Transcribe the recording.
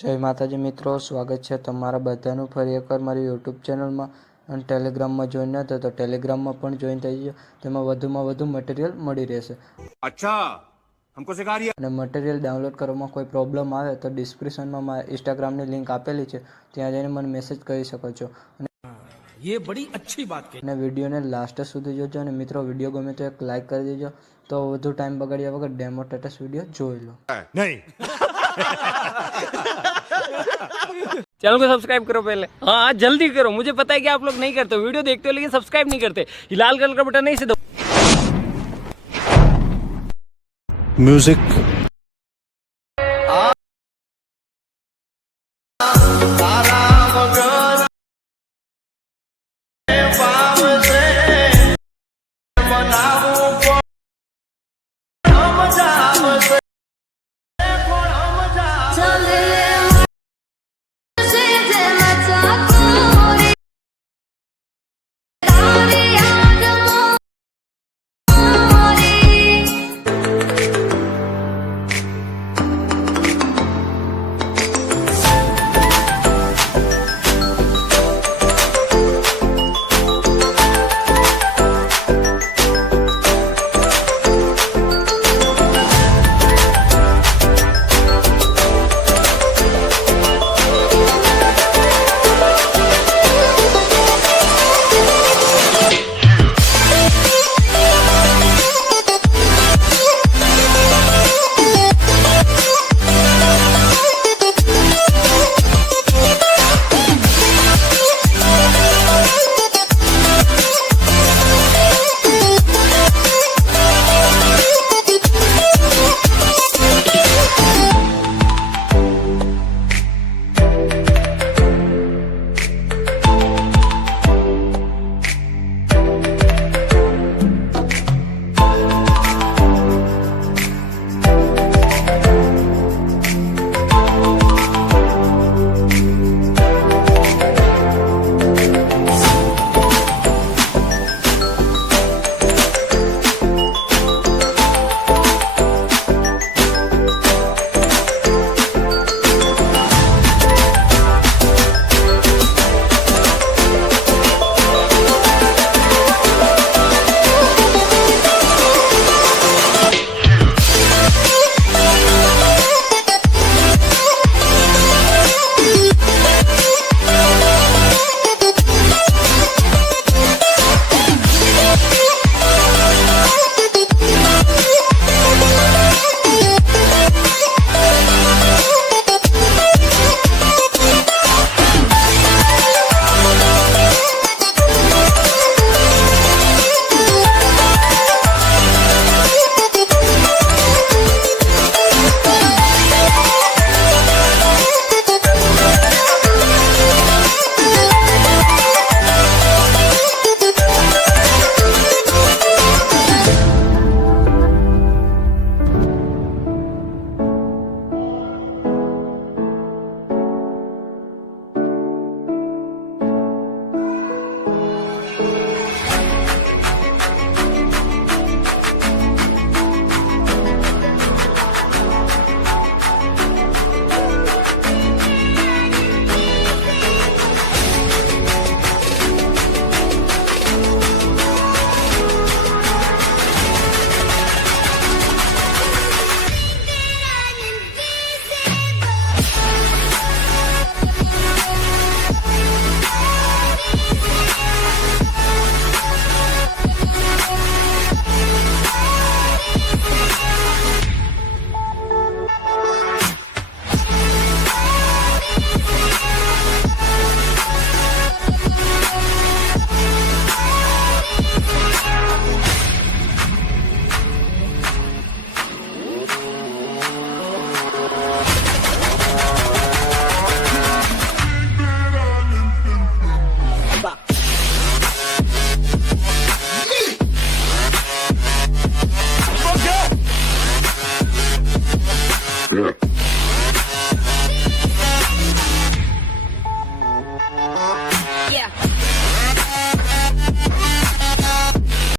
જય માતાજી મિત્રો, સ્વાગત છે તમારા બધાનું ફરી એકવાર મારી યુટ્યુબ ચેનલમાં અને ટેલિગ્રામમાં જોઈન ન થતો તો ટેલિગ્રામમાં પણ જોઈન થઈ જજો. તેમાં વધુમાં વધુ મટીરિયલ મળી રહેશે. અચ્છા, હમકો સિખા રહી અને મટીરિયલ ડાઉનલોડ કરવામાં કોઈ પ્રોબ્લેમ આવે તો ડિસ્ક્રિપ્શનમાં મારા ઇન્સ્ટાગ્રામની લિંક આપેલી છે, ત્યાં જઈને મને મેસેજ કરી શકો છો. ये बड़ी अच्छी बात कही. અને વિડીયોને લાસ્ટ સુધી જોજો. અને મિત્રો, વિડીયો ગમે તો એક લાઇક કરી દેજો. તો વધુ ટાઈમ બગાડ્યા વગર ડેમો સ્ટેટસ વિડીયો જોઈ લો. नहीं. चैनल को सब्सक्राइब करो पहले. हाँ जल्दी करो, मुझे पता है कि आप लोग नहीं करते, वीडियो देखते हो लेकिन सब्सक्राइब नहीं करते. ये लाल कलर का बटन नहीं से दो. Music Yeah.